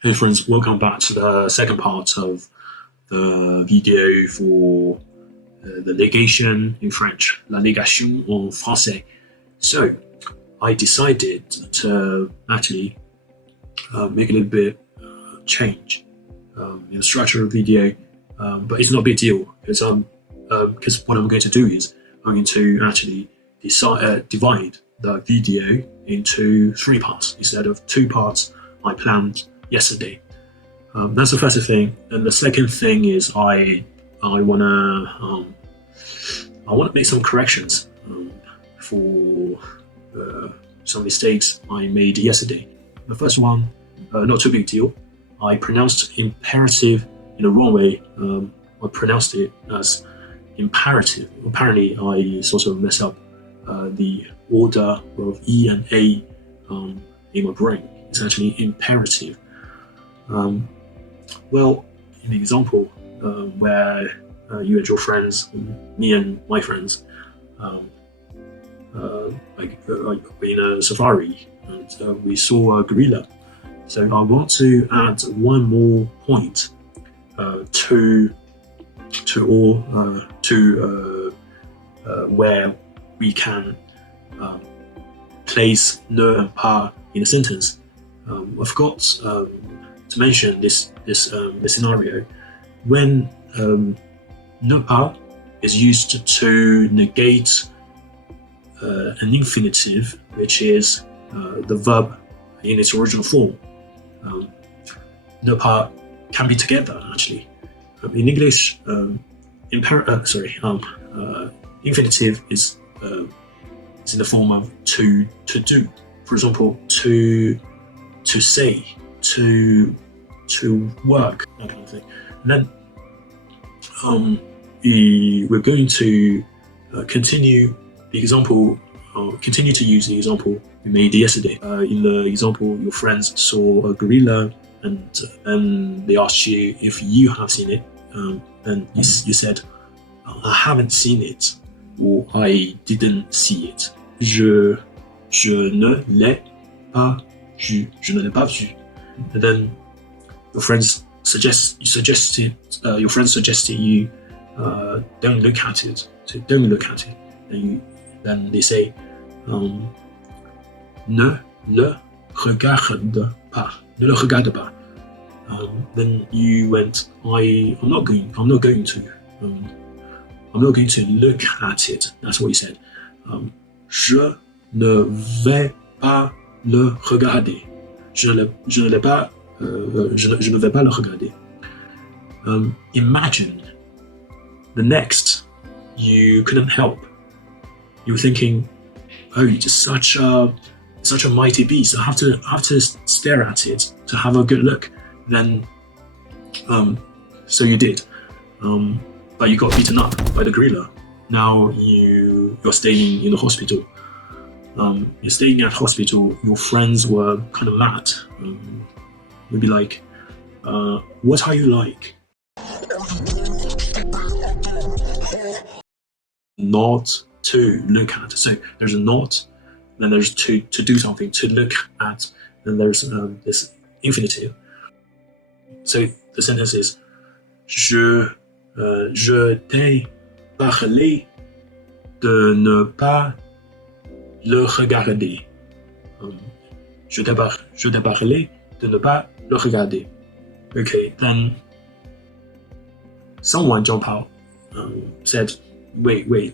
Hey friends, welcome back to the second part of the video for the negation in French, la négation en français. So I decided to actually make a little bit change in the structure of the video, but it's not a big deal because what I'm going to do is I'm going to actually divide the video into 3 parts instead of 2 parts I planned yesterday. That's the first thing, and the second thing is I wanna make some corrections for some mistakes I made yesterday. The first one, not too big deal. I pronounced imperative in the wrong way. I pronounced it as imperative. Apparently, I sort of messed up the order of E and A in my brain. It's actually imperative. Well, in the example where you and your friends, me and my friends, like in a safari, and we saw a gorilla. So I want to add one more point where we can place ne and pas in a sentence. I forgot to mention this scenario when ne pas is used to negate an infinitive, which is the verb in its original form. Ne pas can be together actually. In English, infinitive is in the form of to do. For example, to say, to work, that kind of thing. And then we're going to continue the example, continue to use the example we made yesterday. In the example, your friends saw a gorilla and they asked you if you have seen it, and you said, I haven't seen it, or I didn't see it. Je ne l'ai pas vu. Je ne l'ai pas vu. And then your friends suggested you don't look at it. So don't look at it. Then they say ne le regarde pas. Ne le regarde pas. Then you went, I'm not going to look at it. That's what you said. Je ne vais pas le regarder. Je ne vais pas le regarder. Imagine the next, you couldn't help. You were thinking, oh, it's such a mighty beast. I have to stare at it to have a good look. Then, so you did, but you got beaten up by the gorilla. Now you're staying in the hospital. You're staying at hospital. Your friends were kind of mad. Maybe like, what are you like? Not to look at. So there's a not, then there's to do something, to look at, and there's this infinitive. So the sentence is, je t'ai parlé de ne pas le regarder. Je t'ai parlé de ne pas le regarder. Okay, then someone jumped out, said, wait, why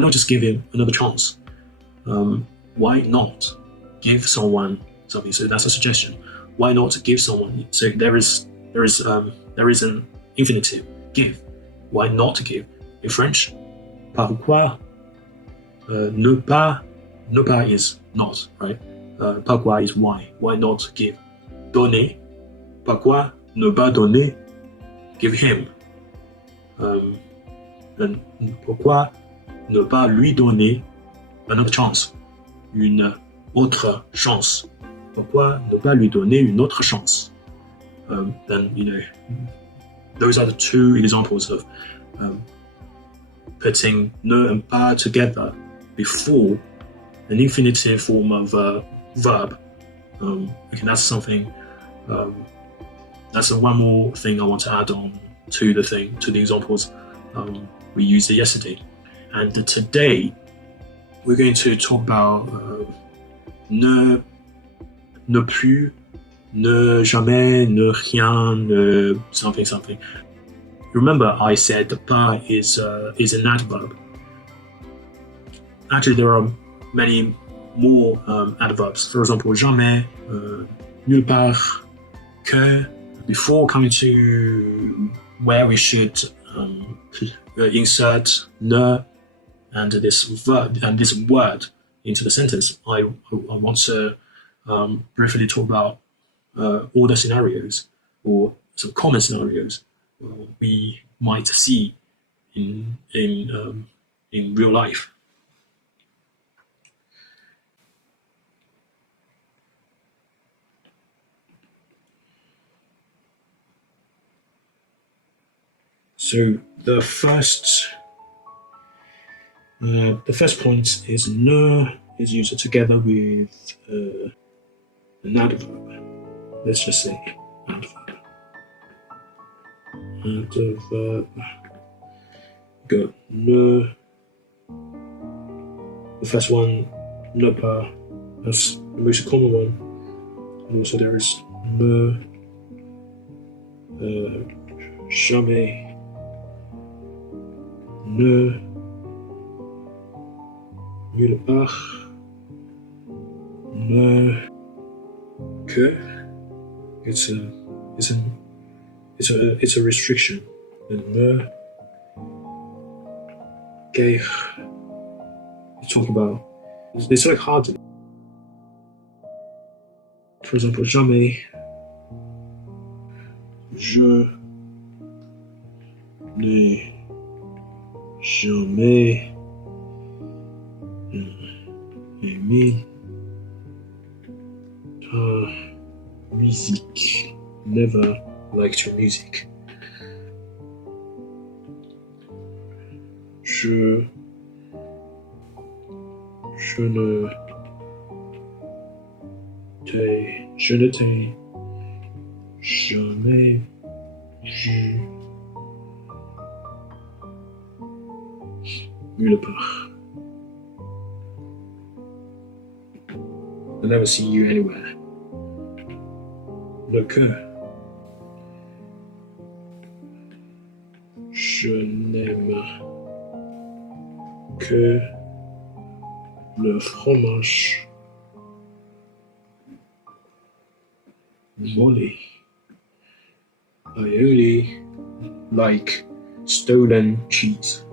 not just give him another chance? Why not give someone something? So that's a suggestion. Why not give someone? So there is an infinitive, give. Why not give? In French, pourquoi ne pas is not, right? Pourquoi is why. Why not give? Donner. Pourquoi ne pas donner? Give him. And pourquoi ne pas lui donner another chance? Une autre chance. Pourquoi ne pas lui donner une autre chance? Then, those are the 2 examples of putting ne and pas together before an infinitive form of verb. Okay, that's something that's one more thing I want to add on to the examples we used yesterday. And today we're going to talk about ne plus, ne jamais, ne rien, ne something. Remember, I said the pas is an adverb. Actually, there are many more adverbs. For example, jamais, nulle part, que. Before coming to where we should insert ne and this verb and this word into the sentence, I want to briefly talk about all the scenarios or some common scenarios we might see in real life. So the first point is ne is used together with an adverb. Let's just say adverb. Adverb. Go ne. The first one, ne pas. That's the most common one. And also there is ne, jamais. Ne, nulle part, ne, que. It's a restriction. And ne, guère. You talk about. It's like hard. For example, jamais. Je n'ai jamais aimé ta musique. Never liked your music. Je ne t'ai jamais vu nulle part. I'll never see you anywhere. Le que. Je n'aime que le fromage mollet. I only like stolen cheese.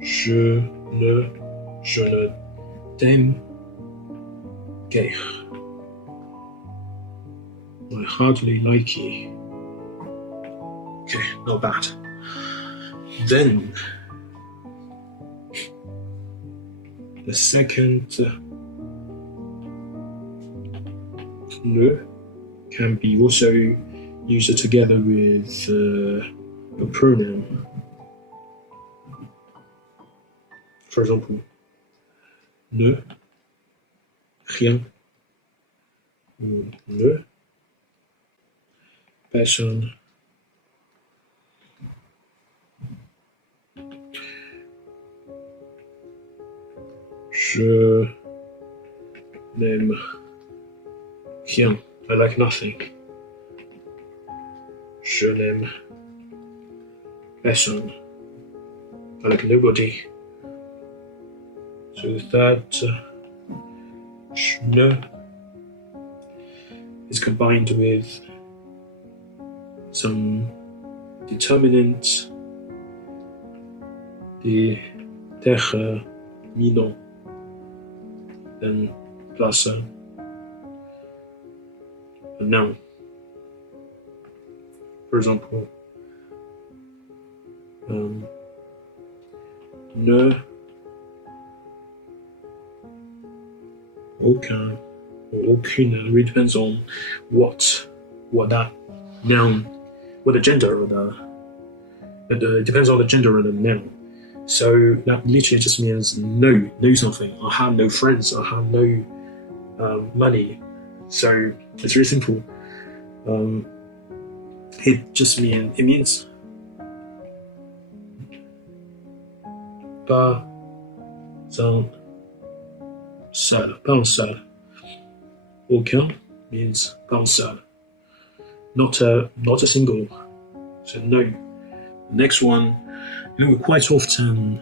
Je ne t'aime guère. I hardly like you. Okay, not bad. Then the second ne can be also used together with a pronoun. For example, ne, rien, ou ne, personne. Je n'aime rien. I like nothing. Je n'aime personne. I like nobody. So the third ne is combined with some determinant, déterminant, then plus a noun. For example, ne, aucun, or aucune. It really depends on what that noun, what the gender of it depends on the gender of the noun. So that literally just means no something. I have no friends. I have no money. So it's very simple. It means pas un seul, pas un seul. Aucun means pas un seul. Not a single. So no. Next one, we quite often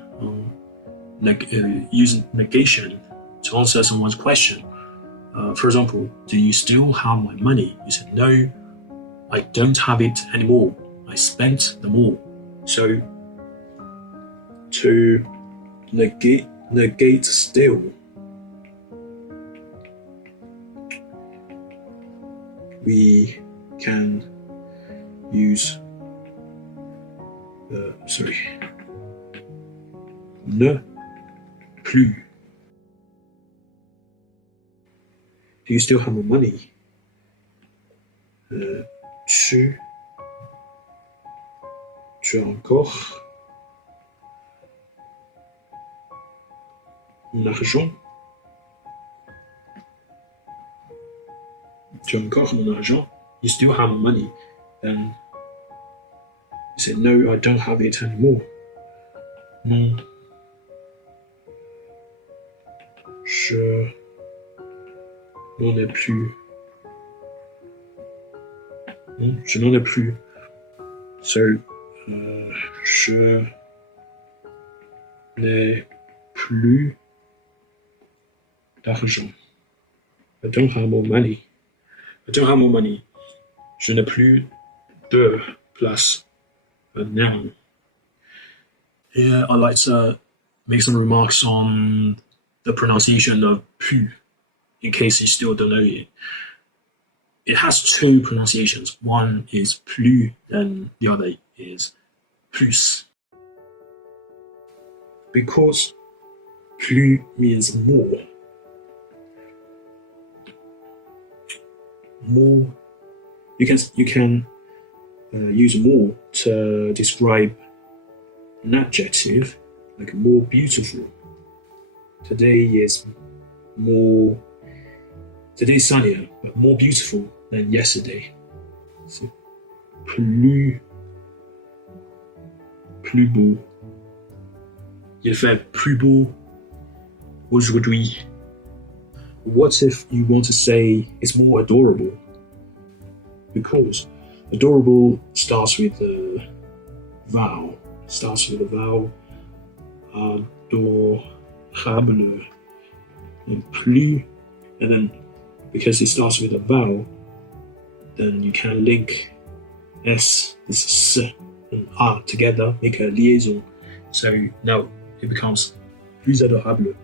use negation to answer someone's question. For example, do you still have my money? You said, no, I don't have it anymore. I spent them all. So to negate still, we can use ne plus. Do you still have my money? Tu as encore mon argent? Tu as encore mon argent? You still have money. Then you say, no, I don't have it anymore. Non, je n'en ai plus. Non, je n'en ai plus. So, je n'ai plus d'argent. I don't have more money. I don't have more money. Je n'ai plus de plus a noun. Here, I like to make some remarks on the pronunciation of plus, in case you still don't know it. It has two pronunciations. One is plus, and the other is plus. Because plus means more. More. You can use more to describe an adjective, like more beautiful. Today's sunnier, but more beautiful than yesterday. So, plus beau. Il fait plus beau aujourd'hui. What if you want to say it's more adorable? Because adorable starts with a vowel. Adorable. And plus, and then because it starts with a vowel, then you can link S, this S, and A together, make a liaison. So now it becomes plus adorable.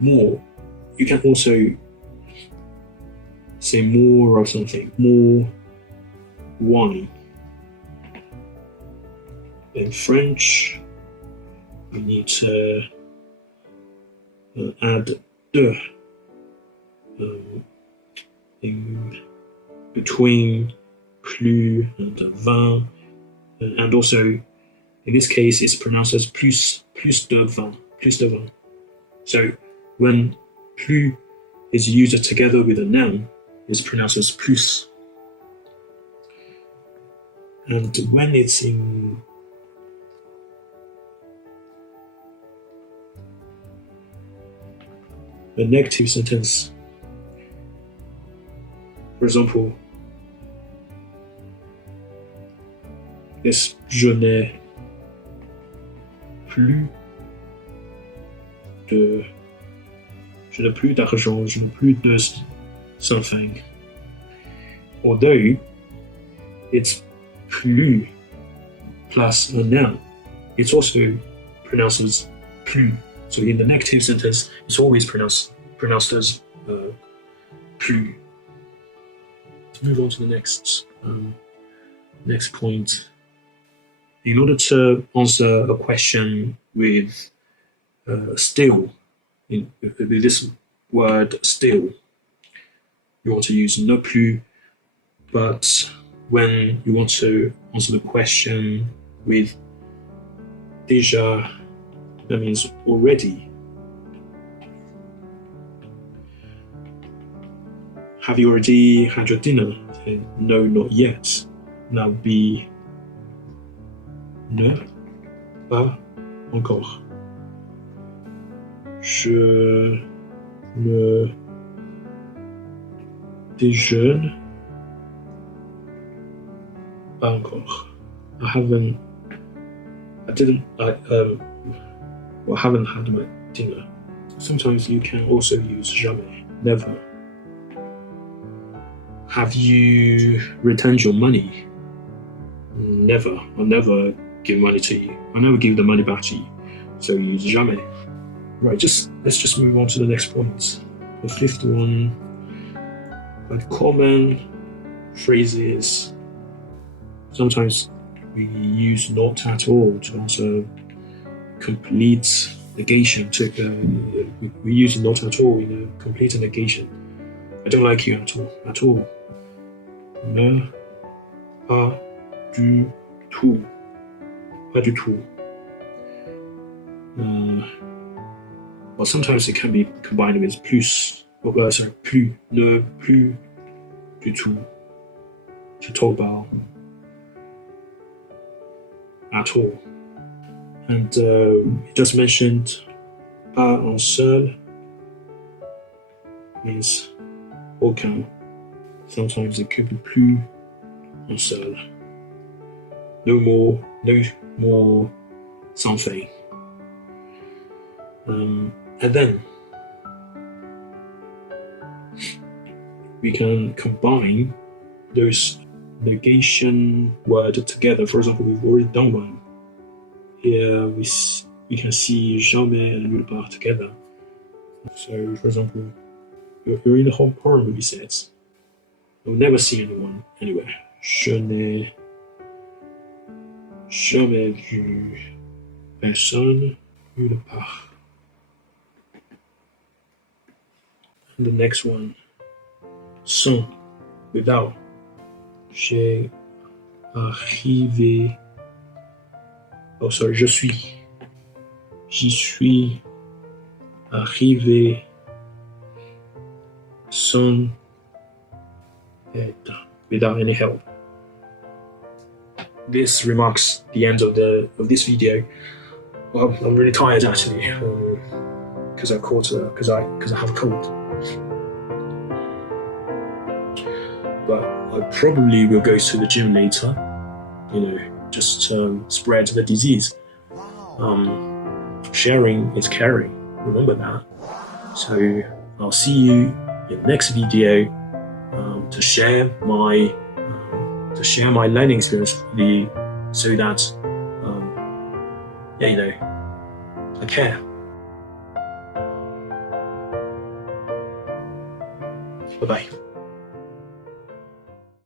More, you can also say more of something, more wine. In French, we need to add de in between plus and vin, and also in this case it's pronounced as plus de vin. So when plus is used together with a noun, it's pronounced as plus. And when it's in a negative sentence, for example, this je n'ai plus d'argent, je n'ai plus de something. Although it's plus plus a noun, it's also pronounced as plus. So in the negative sentence, it's always pronounced as plus. Let's move on to the next point. In order to answer a question with still, with this word still, you want to use ne plus, but when you want to answer the question with déjà, that means already. have you already had your dinner? No, not yet. That would be ne, pas encore. Je ne déjeune pas encore. I haven't had my dinner. Sometimes you can also use jamais, never. Have you returned your money? Never. I'll never give money to you. I'll never give the money back to you. So use jamais. Right, let's just move on to the next point. The fifth one, quite common phrases. Sometimes we use not at all to answer complete negation. We use not at all in a complete negation. I don't like you at all. At all. Ne, pas du tout. Pas du tout. Well, sometimes it can be combined with plus. Plus. Ne, plus du tout. To talk about at all. And just mentioned pas en seul means aucun. Sometimes it could be plus en seul. No more something. And then we can combine those negation words together. For example, we've already done one. Here we can see jamais and nulle part together. So, for example, you're in a horror movie set. You'll never see anyone anywhere. Je n'ai jamais vu personne nulle part. And the next one, sans, without. J'ai arrivé. Oh, sorry, je suis. J'y suis arrivé sans aide, without any help. This remarks the end of this video. Well, I'm really tired actually, because I have a cold. But I probably will go to the gym later. Just spread the disease. Sharing is caring. Remember that. So I'll see you in the next video to share my learning experience with you, so that I care. Bye bye.